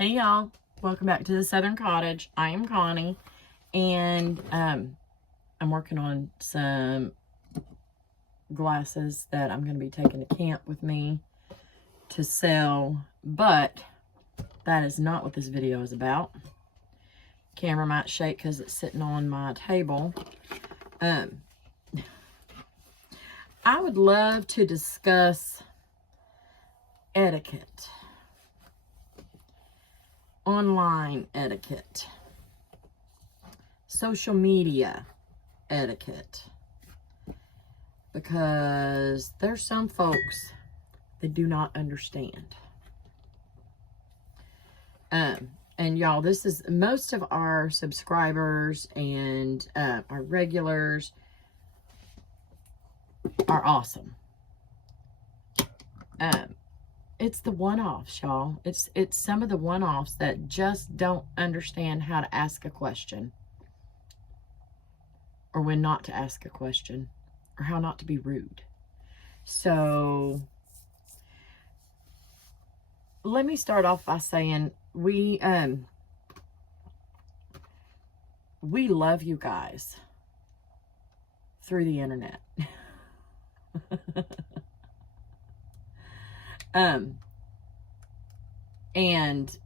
Hey y'all, welcome back to the Southern Cottage. I am Connie, and I'm working on some glasses that I'm going to be taking to camp with me to sell, but that is not what this video is about. Camera might shake because it's sitting on my table. I would love to discuss etiquette. Online etiquette, social media etiquette, because there's some folks that do not understand. And y'all, this is most of our subscribers and our regulars are awesome. It's the one-offs, y'all. It's some of the one-offs that just don't understand how to ask a question, or when not to ask a question, or how not to be rude. So let me start off by saying we love you guys through the internet. And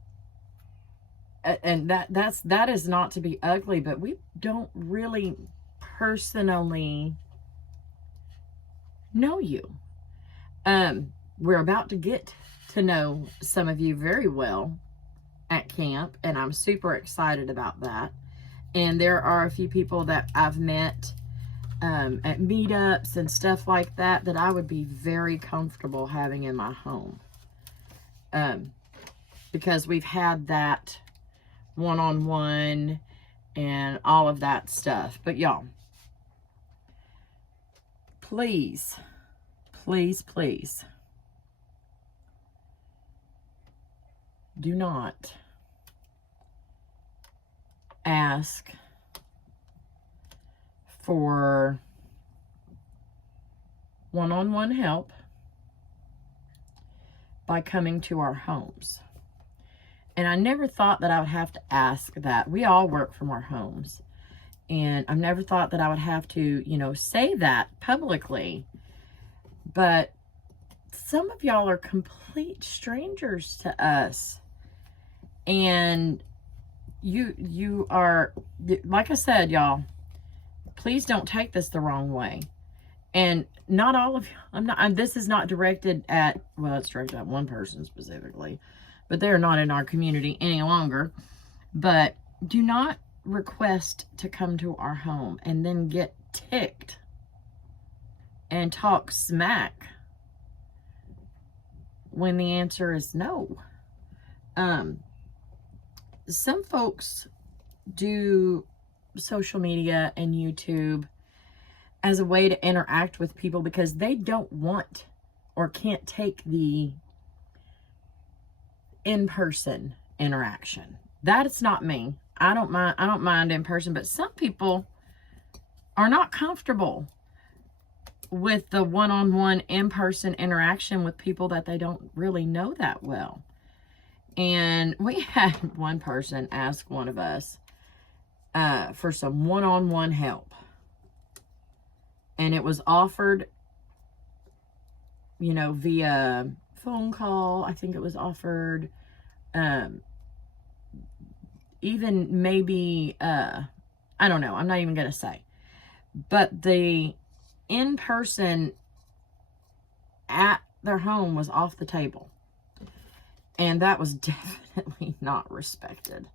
that is not to be ugly, but we don't really personally know you. We're about to get to know some of you very well at camp, and I'm super excited about that. And there are a few people that I've met at meetups and stuff like that I would be very comfortable having in my home, because we've had that one-on-one and all of that stuff. But y'all, please, please, please do not ask for one-on-one help by coming to our homes. And I never thought that I would have to ask that. We all work from our homes. And I've never thought that I would have to, say that publicly. But some of y'all are complete strangers to us. And you are, like I said, y'all, please don't take this the wrong way. And not all of you, this is not directed at, well, it's directed at one person specifically, but they're not in our community any longer. But do not request to come to our home and then get ticked and talk smack when the answer is no. Some folks do social media and YouTube as a way to interact with people because they don't want or can't take the in-person interaction. That is not me. I don't mind in person, but some people are not comfortable with the one-on-one in-person interaction with people that they don't really know that well. And we had one person ask one of us for some one-on-one help. And it was offered, via phone call. I think it was offered, even maybe, I don't know. I'm not even going to say. But the in-person at their home was off the table. And that was definitely not respected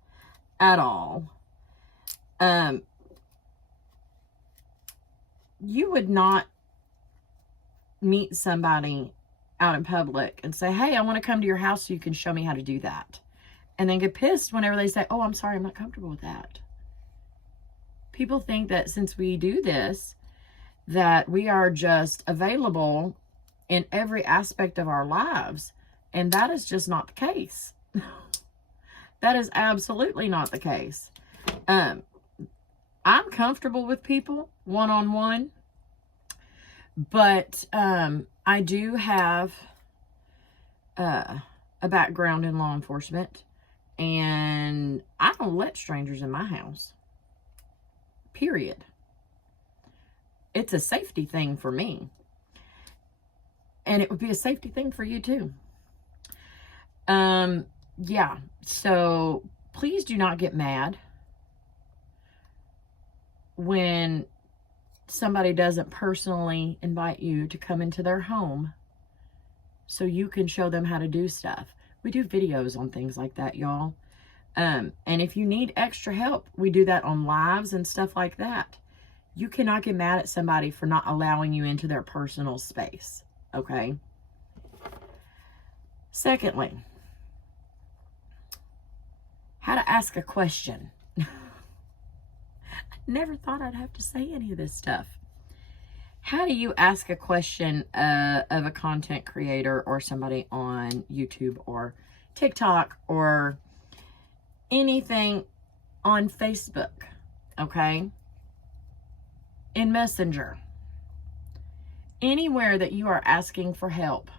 at all. You would not meet somebody out in public and say, hey, I want to come to your house so you can show me how to do that. And then get pissed whenever they say, oh, I'm sorry, I'm not comfortable with that. People think that since we do this, that we are just available in every aspect of our lives. And that is just not the case. That is absolutely not the case. I'm comfortable with people one-on-one, but I do have a background in law enforcement, And I don't let strangers in my house. Period. It's a safety thing for me. And it would be a safety thing for you too. Yeah. So please do not get mad when somebody doesn't personally invite you to come into their home so you can show them how to do stuff. We do videos on things like that, y'all. And if you need extra help, we do that on lives and stuff like that. You cannot get mad at somebody for not allowing you into their personal space, okay? Secondly, how to ask a question. I never thought I'd have to say any of this stuff. How do you ask a question of a content creator or somebody on YouTube or TikTok or anything on Facebook, okay? In Messenger. Anywhere that you are asking for help.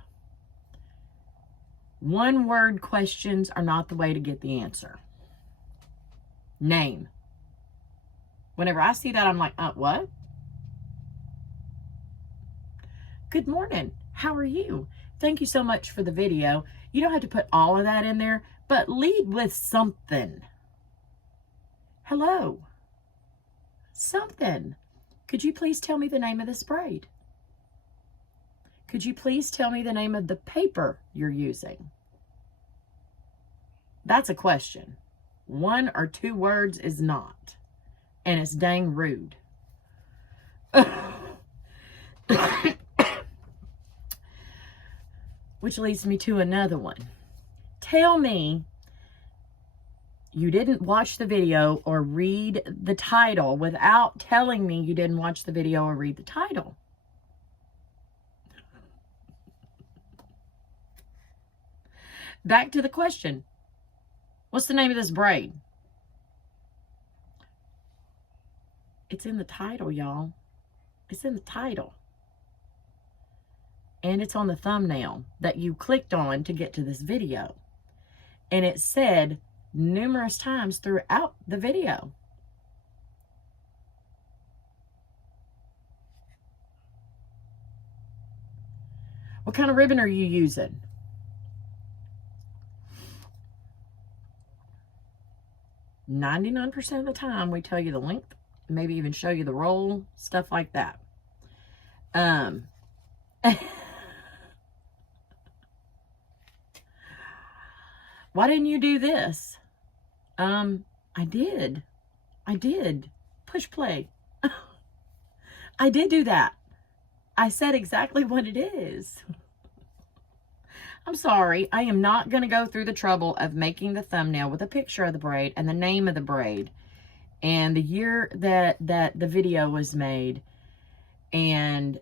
One-word questions are not the way to get the answer. Name. Whenever I see that, I'm like, what? Good morning. How are you? Thank you so much for the video. You don't have to put all of that in there, but lead with something. Hello. Something. Could you please tell me the name of this braid? Could you please tell me the name of the paper you're using? That's a question. 1 or 2 words is not. And it's dang rude. Which leads me to another one. Tell me you didn't watch the video or read the title without telling me you didn't watch the video or read the title. Back to the question. What's the name of this braid? It's in the title, y'all. It's in the title. And it's on the thumbnail that you clicked on to get to this video. And it said numerous times throughout the video. What kind of ribbon are you using? %99 of the time we tell you the length, maybe even show you the roll, stuff like that. Why didn't you do this? I did. Push play. I did do that. I said exactly what it is. I'm sorry. I am not going to go through the trouble of making the thumbnail with a picture of the braid and the name of the braid and the year that the video was made and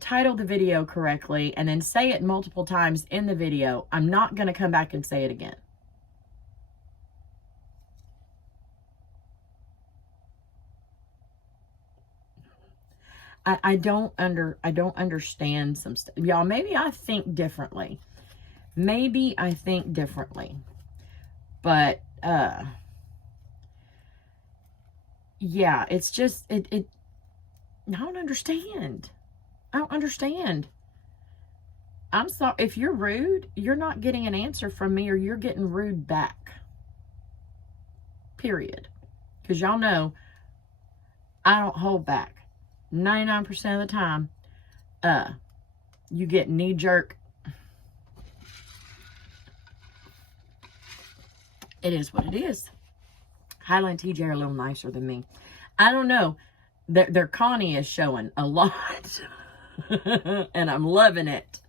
title the video correctly and then say it multiple times in the video. I'm not going to come back and say it again. I don't understand some stuff. Y'all, maybe I think differently. Maybe I think differently. But yeah, it's just I don't understand. I don't understand. I'm sorry. If you're rude, you're not getting an answer from me or you're getting rude back. Period. Because y'all know I don't hold back. 99% of the time, you get knee-jerk. It is what it is. Hyla and TJ are a little nicer than me. I don't know. Their Connie is showing a lot. And I'm loving it.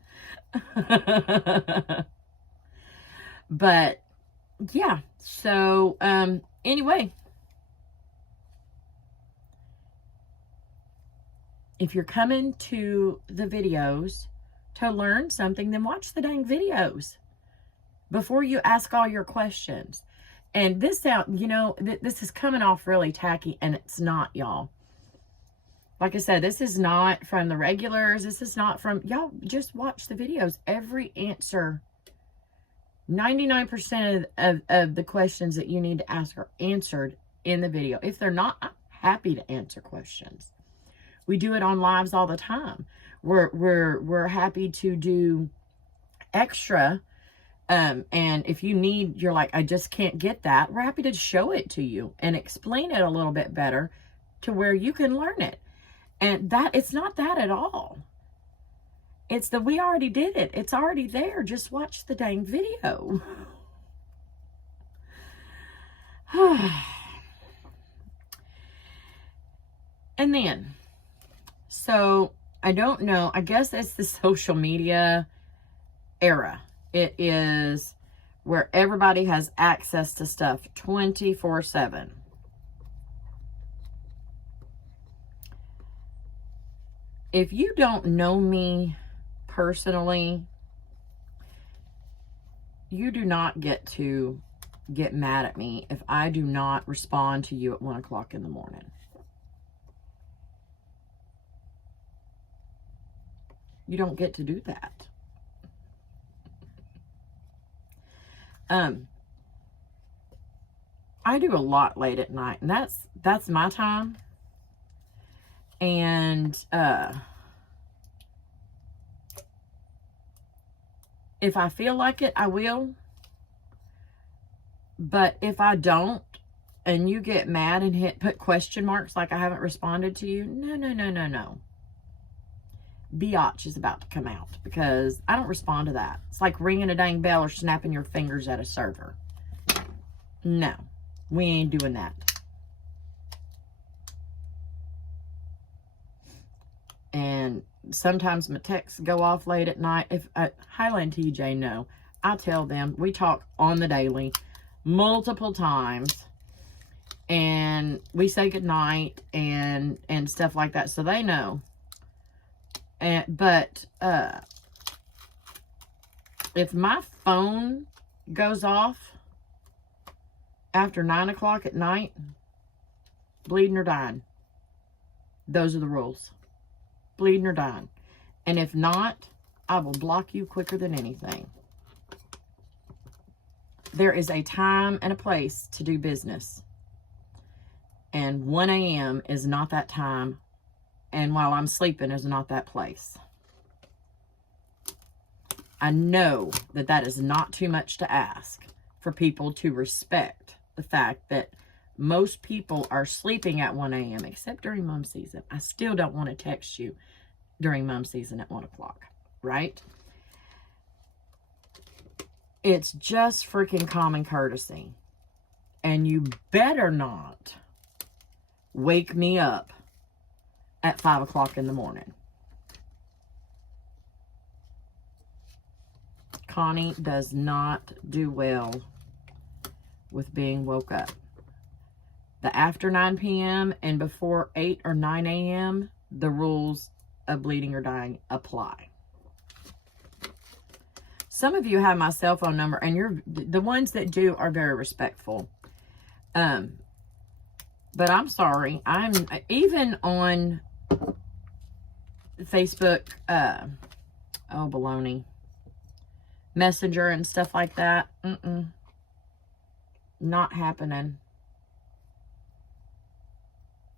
But, yeah. So, anyway. If you're coming to the videos to learn something, then watch the dang videos before you ask all your questions. And this sound, you know, this is coming off really tacky, and it's not, y'all. Like I said, this is not from the regulars. This is not from, y'all just watch the videos. Every answer 99% of the questions that you need to ask are answered in the video. If they're not, I'm happy to answer questions. We do it on lives all the time. We're happy to do extra. And if you need, you're like, I just can't get that, we're happy to show it to you and explain it a little bit better to where you can learn it. And that, it's not that at all. It's that we already did it. It's already there. Just watch the dang video. And then, so I don't know, I guess it's the social media era. It is where everybody has access to stuff 24/7. If you don't know me personally, you do not get to get mad at me if I do not respond to you at 1 o'clock in the morning. You don't get to do that. I do a lot late at night, and that's my time. And if I feel like it, I will. But if I don't, and you get mad and put question marks like I haven't responded to you, no. Biatch is about to come out, because I don't respond to that. It's like ringing a dang bell or snapping your fingers at a server. No, we ain't doing that. And sometimes my texts go off late at night. If Highland TJ know, I tell them, we talk on the daily multiple times, and we say goodnight and stuff like that, so they know. But if my phone goes off after 9 o'clock at night, bleeding or dying. Those are the rules. Bleeding or dying. And if not, I will block you quicker than anything. There is a time and a place to do business. And 1 a.m. is not that time. And while I'm sleeping is not that place. I know that that is not too much to ask for people to respect the fact that most people are sleeping at 1 a.m. except during mom season. I still don't want to text you during mom season at 1 o'clock, right? It's just freaking common courtesy. And you better not wake me up at 5 o'clock in the morning. Connie does not do well with being woke up. The after 9 p.m. and before 8 or 9 a.m., the rules of bleeding or dying apply. Some of you have my cell phone number, and the ones that do are very respectful. But I'm sorry. I'm even on Facebook, baloney, Messenger and stuff like that. Not happening.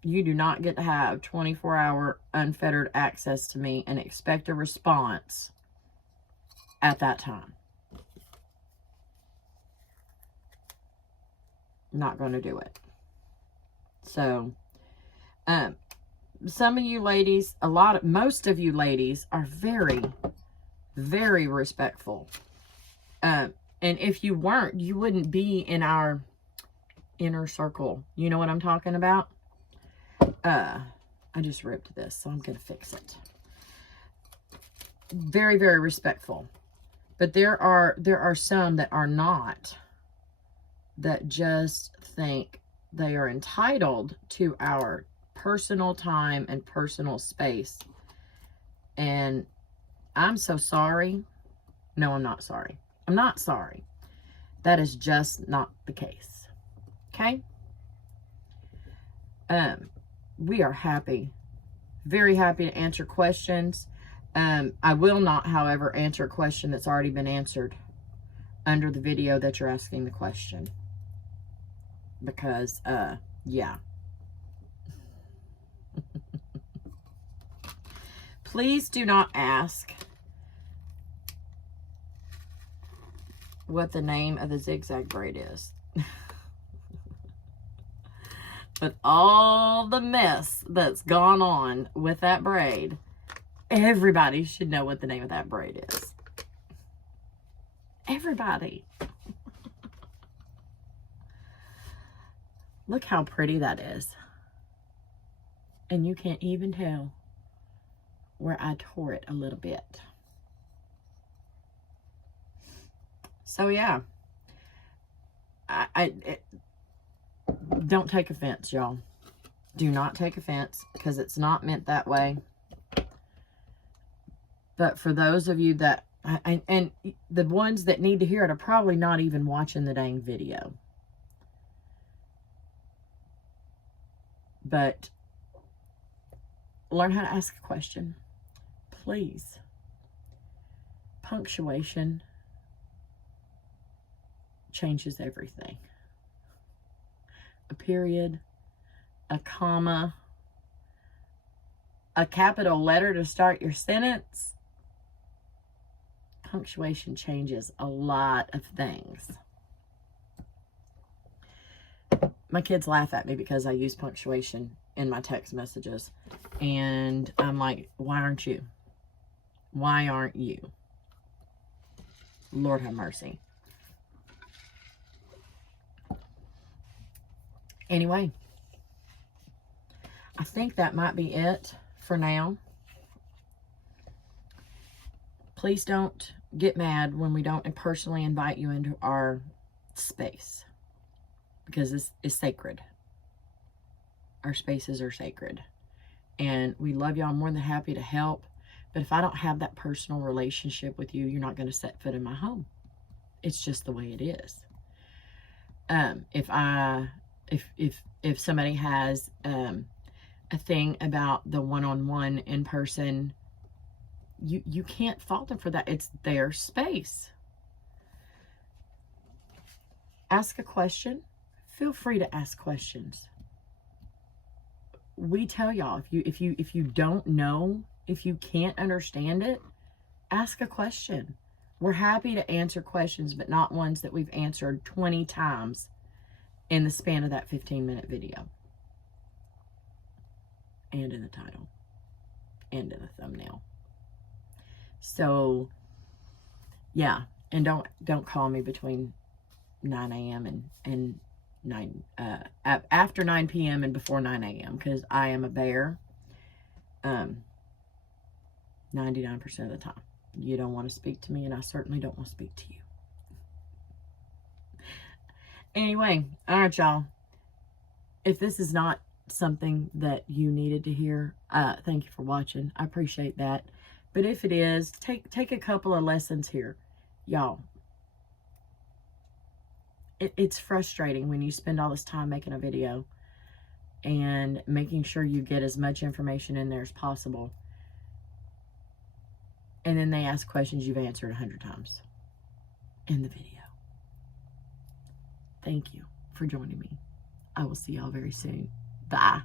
You do not get to have 24-hour unfettered access to me and expect a response at that time. Not going to do it. So, some of you ladies, most of you ladies are very, very respectful. And if you weren't, you wouldn't be in our inner circle. You know what I'm talking about? I just ripped this, so I'm going to fix it. Very, very respectful. But there are some that are not, that just think they are entitled to our personal time and personal space. And I'm so sorry. No, I'm not sorry. I'm not sorry. That is just not the case. Okay? We are happy. Very happy to answer questions. I will not, however, answer a question that's already been answered. under the video that you're asking the question. Because, yeah. Please do not ask what the name of the zigzag braid is. But all the mess that's gone on with that braid, everybody should know what the name of that braid is. Everybody. Look how pretty that is. And you can't even tell where I tore it a little bit. So yeah, don't take offense, y'all. Do not take offense, because it's not meant that way. But for those of you that, and the ones that need to hear it are probably not even watching the dang video. But learn how to ask a question, please. Punctuation changes everything. A period, a comma, a capital letter to start your sentence. Punctuation changes a lot of things. My kids laugh at me because I use punctuation in my text messages. And I'm like, why aren't you? Why aren't you? Lord have mercy. Anyway, I think that might be it for now. Please don't get mad when we don't personally invite you into our space, because this is sacred. Our spaces are sacred, and we love y'all. More than happy to help. But if I don't have that personal relationship with you, you're not going to set foot in my home. It's just the way it is. If somebody has a thing about the one-on-one in person, you can't fault them for that. It's their space. Ask a question. Feel free to ask questions. We tell y'all, if you don't know, if you can't understand it, ask a question. We're happy to answer questions, but not ones that we've answered 20 times in the span of that 15-minute video. And in the title. And in the thumbnail. So, yeah. And don't call me between 9 a.m. and 9, after 9 p.m. and before 9 a.m. because I am a bear 99% of the time. You don't want to speak to me, and I certainly don't want to speak to you. Anyway, all right, y'all. If this is not something that you needed to hear, thank you for watching. I appreciate that. But if it is, take a couple of lessons here. Y'all, it's frustrating when you spend all this time making a video and making sure you get as much information in there as possible. And then they ask questions you've answered 100 times in the video. Thank you for joining me. I will see y'all very soon. Bye.